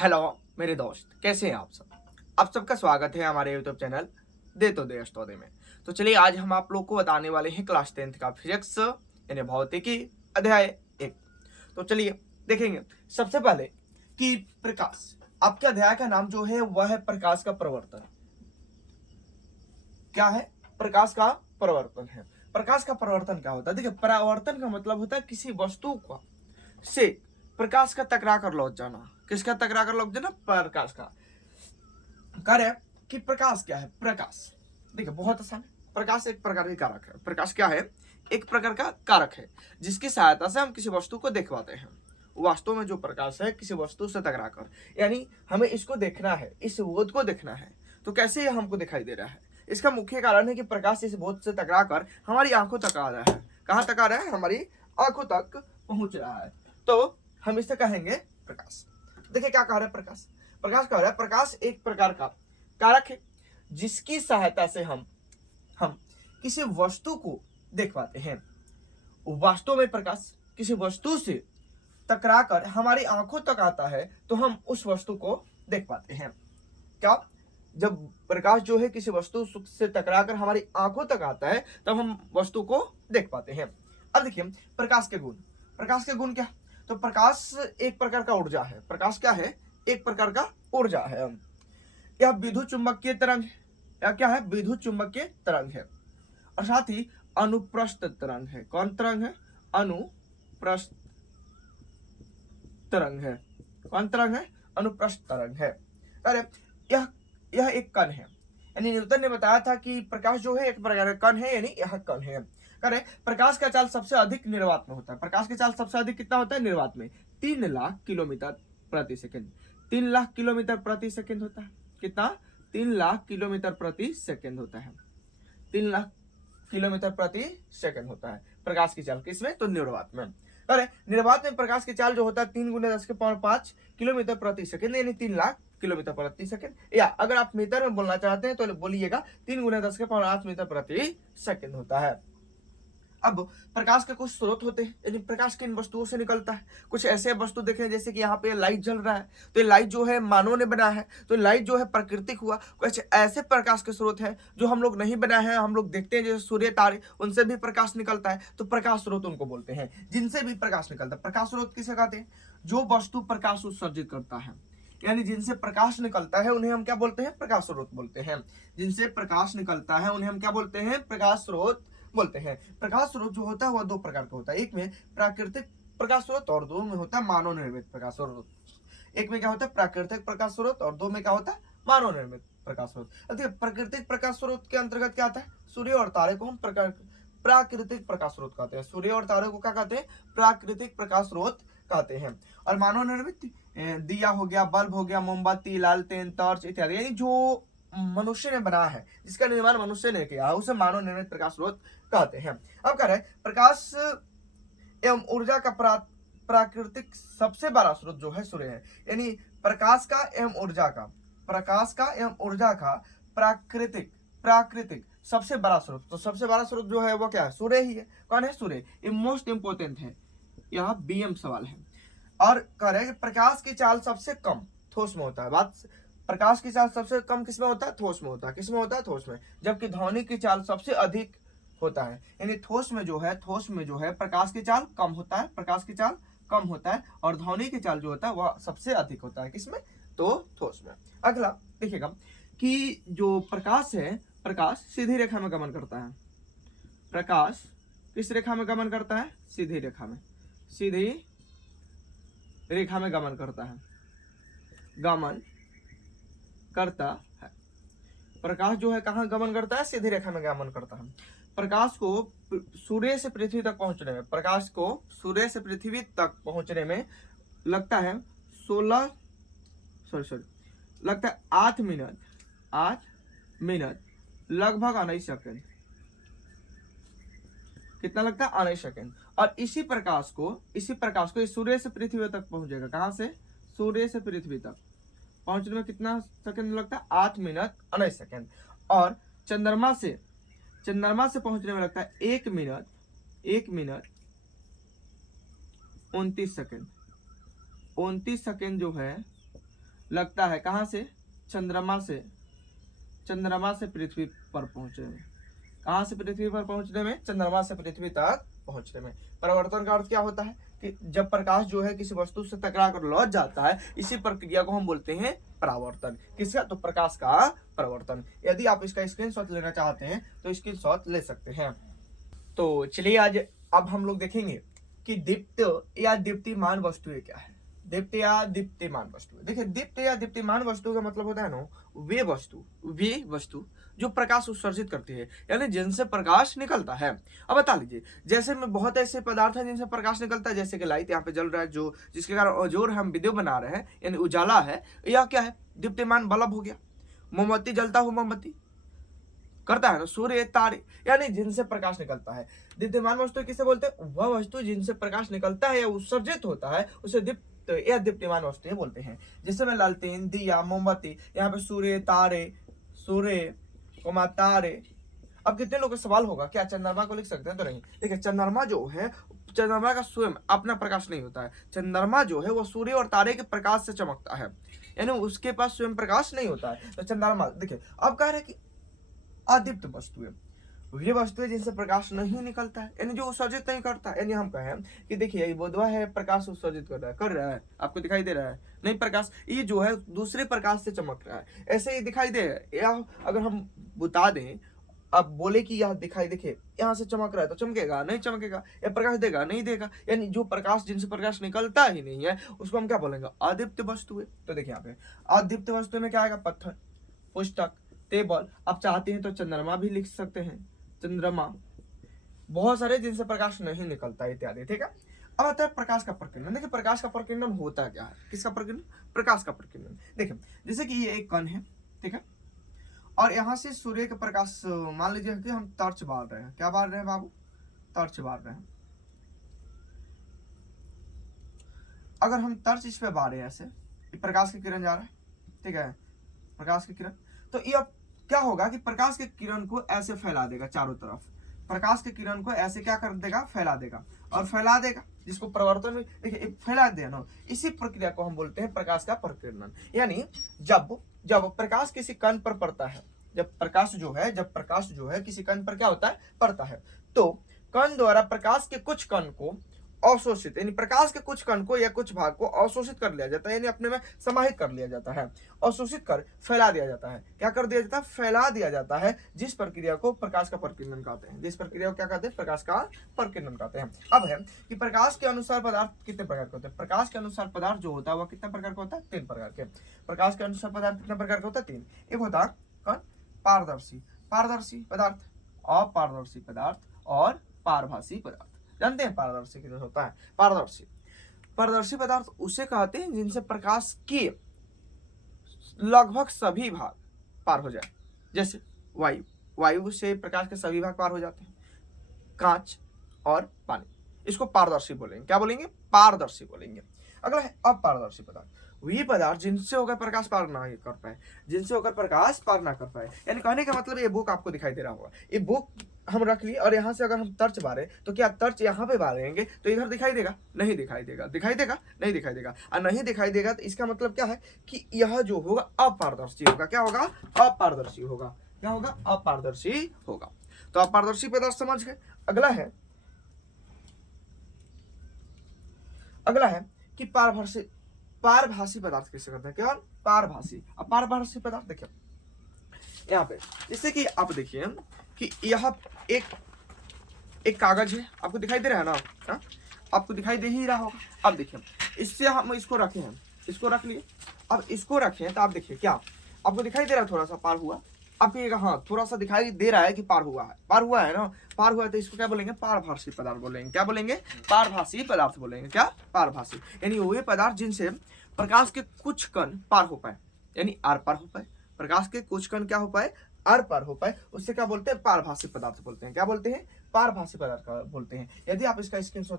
Hello मेरे दोस्त, कैसे हैं आप सब। आप सबका स्वागत है हमारे यूट्यूब चैनल दे तो दे अष्टोदय में। तो चलिए आज हम आप लोग को बताने वाले हैं क्लास 10th का फिजिक्स यानी भौतिकी अध्याय 1। तो चलिए देखेंगे सबसे पहले कि प्रकाश, आपके अध्याय का नाम जो है वह है प्रकाश का प्रवर्तन। क्या है? प्रकाश का प्रवर्तन है। प्रकाश का प्रवर्तन क्या होता है? देखिए, परावर्तन का मतलब होता है किसी वस्तु का से प्रकाश का टकरा कर लौट जाना। किसका टकरा कर लौट जाना? प्रकाश का। कार्य कि प्रकाश क्या है? प्रकाश देखिए बहुत आसान है। प्रकाश एक प्रकार की कारक है। प्रकाश क्या है? एक प्रकार का कारक है जिसकी सहायता से हम किसी वस्तु को देख पाते हैं। वास्तव में जो प्रकाश है किसी वस्तु से टकरा कर, यानी हमें इसको देखना है, इस बोध को देखना है, तो कैसे ये हमको दिखाई दे रहा है? इसका मुख्य कारण है कि प्रकाश इस बोध से टकरा कर हमारी आंखों तक आ रहा है। कहाँ तक आ रहा है? हमारी आंखों तक पहुंच रहा है, तो हम इसे कहेंगे प्रकाश। देखिए क्या कह रहा है प्रकाश। प्रकाश कह रहा है प्रकाश एक प्रकार का कारक है जिसकी सहायता से हम किसी वस्तु को देख पाते हैं। वास्तव में प्रकाश किसी वस्तु से टकराकर हमारी आंखों तक आता है तो हम उस वस्तु को देख पाते हैं। क्या? जब प्रकाश जो है किसी वस्तु से टकराकर हमारी आंखों तक आता है तब हम वस्तु को देख पाते हैं। अब देखिए प्रकाश के गुण। प्रकाश के गुण क्या? तो प्रकाश एक प्रकार का ऊर्जा है। प्रकाश क्या है? एक प्रकार का ऊर्जा है। यह विद्युत चुंबकीय तरंग है। या क्या है? विद्युत चुंबकीय तरंग है। और साथ ही अनुप्रस्थ तरंग है। कौन तरंग है? अनुप्रस्थ तरंग है। कौन तरंग है? अनुप्रस्थ तरंग है। अरे यह एक कण है। यानी न्यूटन ने बताया था कि प्रकाश जो है एक प्रकार का कण है, यानी यह कण है। अरे प्रकाश का चाल सबसे अधिक निर्वात में होता है। प्रकाश का चाल सबसे अधिक कितना होता है? निर्वात में 3 लाख किलोमीटर प्रति सेकंड। 3 लाख किलोमीटर प्रति सेकंड होता है। कितना? 3 लाख किलोमीटर प्रति सेकंड होता है। 3 लाख किलोमीटर प्रति सेकंड होता है प्रकाश की चाल। किसमें? तो निर्वात में। अरे निर्वात में प्रकाश की चाल जो होता है 3 × 10⁵ किलोमीटर प्रति सेकंड, यानी 3 लाख किलोमीटर प्रति सेकंड। या अगर आप मीटर में बोलना चाहते हैं तो बोलिएगा 3 × 10⁸ मीटर प्रति सेकंड होता है। अब प्रकाश के कुछ स्रोत होते हैं, यानी प्रकाश किन वस्तुओं से निकलता है। कुछ ऐसे वस्तु देखें जैसे कि यहाँ पे लाइट जल रहा है, तो ये लाइट जो है मानव ने बनाया है, तो लाइट जो है प्राकृतिक हुआ। कुछ ऐसे प्रकाश के स्रोत हैं जो हम लोग नहीं बनाए हैं, हम लोग देखते हैं जैसे सूर्य तारे, उनसे भी प्रकाश निकलता है, तो प्रकाश स्रोत उनको बोलते हैं जिनसे भी प्रकाश निकलता है। प्रकाश स्रोत किसे कहते हैं? जो वस्तु प्रकाश उत्सर्जित करता है, यानी जिनसे प्रकाश निकलता है उन्हें हम क्या बोलते हैं? प्रकाश स्रोत बोलते हैं। जिनसे प्रकाश निकलता है उन्हें हम क्या बोलते हैं? प्रकाश स्रोत बोलते हैं। प्रकाश स्रोत जो होता है वह 2 प्रकार का होता है। एक में प्राकृतिक प्रकाश स्रोत और 2 में होता है मानव निर्मित प्रकाश स्रोत। एक में क्या होता है? प्राकृतिक प्रकाश स्रोत और 2 में क्या होता है? मानव निर्मित प्रकाश स्रोत। देखिए प्राकृतिक प्रकाश स्रोत के अंतर्गत क्या आता है? सूर्य और तारे को हम प्राकृतिक प्रकाश स्रोत कहते हैं। सूर्य और तारे को क्या कहते हैं? प्राकृतिक प्रकाश स्रोत कहते हैं। और मानव निर्मित दिया हो गया, बल्ब हो गया, मोमबत्ती, लालटेन, टॉर्च इत्यादि, यानी जो मनुष्य ने बनाया है, जिसका निर्माण मनुष्य ने किया, उसे मानव निर्मित प्रकाश स्रोत कहते हैं। अब कह रहे हैं प्रकाश एवं ऊर्जा का प्राकृतिक सबसे बड़ा स्रोत जो है सूर्य है। यानी प्रकाश का एवं ऊर्जा का प्राकृतिक सबसे बड़ा स्रोत, तो सबसे बड़ा स्रोत जो है वो क्या है? सूर्य ही है। कौन है? सूर्य। ये मोस्ट इंपोर्टेंट है, यह BM सवाल है। और कह रहे हैं प्रकाश की चाल सबसे कम ठोस में होता है। बात प्रकाश की चाल सबसे कम किसमें होता है? ठोस में होता है। किसमें होता है? ठोस में। जबकि ध्वनि की चाल सबसे अधिक होता है, यानी ठोस में जो है प्रकाश की चाल कम होता है, प्रकाश की चाल कम होता है, और ध्वनि की चाल जो होता है वह सबसे अधिक होता है। किसमें? तो ठोस में। अगला देखिएगा कि जो प्रकाश है, प्रकाश सीधी रेखा में गमन करता है। प्रकाश किस रेखा में गमन करता है? सीधी रेखा में गमन करता है। प्रकाश जो है कहाँ गमन करता है? सीधी रेखा में गमन करता है। प्रकाश को सूर्य से पृथ्वी तक पहुंचने में लगता है 8 मिनट लगभग 19 सेकंड। कितना लगता है? 19 सेकंड। और इसी प्रकाश को सूर्य से पृथ्वी तक पहुंचेगा। कहां से? सूर्य से पृथ्वी तक पहुंचने में कितना सेकंड लगता है? 8 मिनट 19 सेकंड। और चंद्रमा से पहुंचने में लगता है 1 मिनट 29 सेकंड। 29 सेकंड जो है लगता है कहाँ से, चंद्रमा से पृथ्वी पर पहुंचने में। कहाँ से पृथ्वी पर पहुंचने में, चंद्रमा से पृथ्वी तक पहुंचने में। परावर्तन का अर्थ क्या होता है कि जब प्रकाश जो है किसी वस्तु से टकरा कर लौट जाता है, इसी प्रक्रिया को हम बोलते हैं परावर्तन। किसका, तो प्रकाश का परावर्तन। यदि आप इसका स्क्रीनशॉट लेना चाहते हैं तो स्क्रीनशॉट ले सकते हैं। तो चलिए आज अब हम लोग देखेंगे कि दीप्त या दीप्तिमान वस्तुएं क्या है। दीप्त या दीप्तिमान वस्तु, देखिए दीप्त या दीप्तिमान वस्तु का मतलब होता है ना वे वस्तु जो प्रकाश उत्सर्जित करती है, यानी जिनसे प्रकाश निकलता है। अब बता लीजिए, जैसे में बहुत ऐसे पदार्थ हैं जिनसे प्रकाश निकलता है, जैसे कि लाइट यहाँ पे जल रहा है, जो जिसके कारण ओजोर हम वीडियो बना रहे हैं, यानी उजाला है, यह क्या है, दीप्तिमान बल्ब हो गया। मोमबत्ती जलता हुआ मोमबत्ती करता है ना, सूर्य, तारे, यानी जिनसे प्रकाश निकलता है। दीप्तिमान वस्तु किसे बोलते हैं, वह वस्तु जिनसे प्रकाश निकलता है या उत्सर्जित होता है उसे दीप्त या दीप्तिमान वस्तुएं बोलते हैं। जैसे में लालटेन, दिया, मोमबत्ती, यहाँ पे सूर्य, तारे। अब कितने लोगों का सवाल होगा, क्या चंद्रमा को लिख सकते हैं, तो नहीं। देखिए चंद्रमा जो है, चंद्रमा का स्वयं अपना प्रकाश नहीं होता है। चंद्रमा जो है वो सूर्य और तारे के प्रकाश से चमकता है, यानी उसके पास स्वयं प्रकाश नहीं होता है। तो चंद्रमा, देखिए अब कह रहे कि अदीप्त वस्तुएं, ये वस्तुएं जिनसे प्रकाश नहीं निकलता है, यानी जो उत्सर्जित नहीं करता, यानी हम कहें कि देखिए ये बोधवा है प्रकाश उत्सर्जित कर रहा है, आपको दिखाई दे रहा है नहीं प्रकाश, ये जो है दूसरे प्रकाश से चमक रहा है, ऐसे ही दिखाई दे रहा है। या अगर हम बता दें, अब बोले कि यह दिखाई, देखिए यहाँ से चमक रहा है तो चमकेगा नहीं, चमकेगा, या प्रकाश देगा नहीं देगा, यानी जो प्रकाश जिनसे प्रकाश निकलता ही नहीं है उसको हम क्या बोलेंगे, अदीप्त वस्तुएं। तो देखिए यहाँ पे अदीप्त वस्तु में क्या आएगा, पत्थर, पुस्तक, टेबल। आप चाहते हैं तो चंद्रमा भी लिख सकते हैं, चंद्रमा, बहुत सारे जिनसे प्रकाश नहीं निकलता इत्यादि, ठीक है। अब आता है प्रकाश का प्रकीर्णन। देखिए प्रकाश का प्रकीर्णन होता क्या है, किसका प्रकीर्णन, प्रकाश का प्रकीर्णन। देखिए जैसे कि ये एक कण है, ठीक है, और यहाँ से सूर्य का प्रकाश, मान लीजिए कि हम टॉर्च बार रहे हैं, क्या बार रहे हैं बाबू, टॉर्च बार रहे हैं। अगर हम टॉर्च इस पे बार रहे हैं, ऐसे प्रकाश की किरण जा रहा है, ठीक है, प्रकाश की किरण, तो ये क्या होगा कि प्रकाश के किरण को ऐसे फैला देगा चारों तरफ, प्रकाश के किरण को ऐसे क्या कर देगा, फैला देगा, और फैला देगा जिसको प्रवर्तन में, देखिए फैला देना, इसी प्रक्रिया को हम बोलते हैं प्रकाश का प्रकीर्णन। यानी जब प्रकाश किसी कण पर पड़ता है, जब प्रकाश जो है किसी कण पर क्या होता है, पड़ता है, तो कण द्वारा प्रकाश के कुछ कण को अवशोषित, यानी प्रकाश के कुछ कण को या कुछ भाग को अवशोषित कर लिया जाता है, यानी अपने में समाहित कर लिया जाता है, अवशोषित कर फैला दिया जाता है। क्या कर दिया जाता है, फैला दिया जाता है, जिस प्रक्रिया को प्रकाश का प्रकीर्णन कहते हैं। जिस प्रक्रिया को क्या कहते हैं, प्रकाश का प्रकीर्णन कहते हैं। अब है कि प्रकाश के अनुसार पदार्थ कितने प्रकार के होते हैं। प्रकाश के अनुसार पदार्थ जो होता है वह कितने प्रकार का होता है, 3 प्रकार के। प्रकाश के अनुसार पदार्थ कितने प्रकार का होता है, 3। एक होता है पारदर्शी पदार्थ, अपारदर्शी पदार्थ और पारभासी पदार्थ। जानते हैं पारदर्शी किधर होता है, पारदर्शी पदार्थ उसे कहते हैं जिनसे प्रकाश के लगभग सभी भाग पार हो जाए। जैसे वायु से प्रकाश के सभी भाग पार हो जाते हैं, कांच और पानी, इसको पारदर्शी बोलेंगे। क्या बोलेंगे, पारदर्शी बोलेंगे। अगला है अपारदर्शी पदार्थ, वही पदार्थ जिनसे होकर प्रकाश पार ना कर पाए, यानी कहने का मतलब ये बुक आपको दिखाई दे रहा होगा, ये बुक हम रख लिए और यहाँ से अगर हम टर्च बारे तो क्या टर्च यहाँ पे बारेंगे तो इधर दिखाई देगा, नहीं दिखाई देगा, नहीं दिखाई देगा, और नहीं दिखाई देगा तो इसका मतलब क्या है कि यह जो होगा अपारदर्शी होगा। क्या होगा, अपारदर्शी होगा। क्या होगा, अपारदर्शी होगा। तो अपारदर्शी पदार्थ समझ गए। अगला है कि पारभासी पदार्थ किसे कहते हैं, क्या, पारभासी। पारभासी पदार्थ देखिए यहाँ पे, जैसे कि आप देखिए कि यह एक कागज है, आपको दिखाई दे रहा है ना, हा? आपको दिखाई दे ही रहा होगा। अब देखिए इससे हम इसको रखे हैं, इसको रख लिए, अब इसको रखे तो आप देखिए क्या आपको दिखाई दे रहा है, थोड़ा सा पार हुआ, आप कहिएगा हाँ थोड़ा सा दिखाई दे रहा है कि पार हुआ है ना, पार हुआ है, तो इसको क्या बोलेंगे, पारभासी पदार्थ बोलेंगे। क्या बोलेंगे, पारभासी पदार्थ बोलेंगे। क्या, पारभासी, यानी वे पदार्थ जिनसे प्रकाश के कुछ कण पार हो पाए, यानी आर पार हो पाए, प्रकाश के कुछ कण क्या हो पाए, आर पार हो पाए, उससे क्या बोलते हैं, पारभासी पदार्थ बोलते हैं। क्या बोलते हैं, पारभासी पदार्थ बोलते हैं। यदि आप इसका स्क्रीनशॉट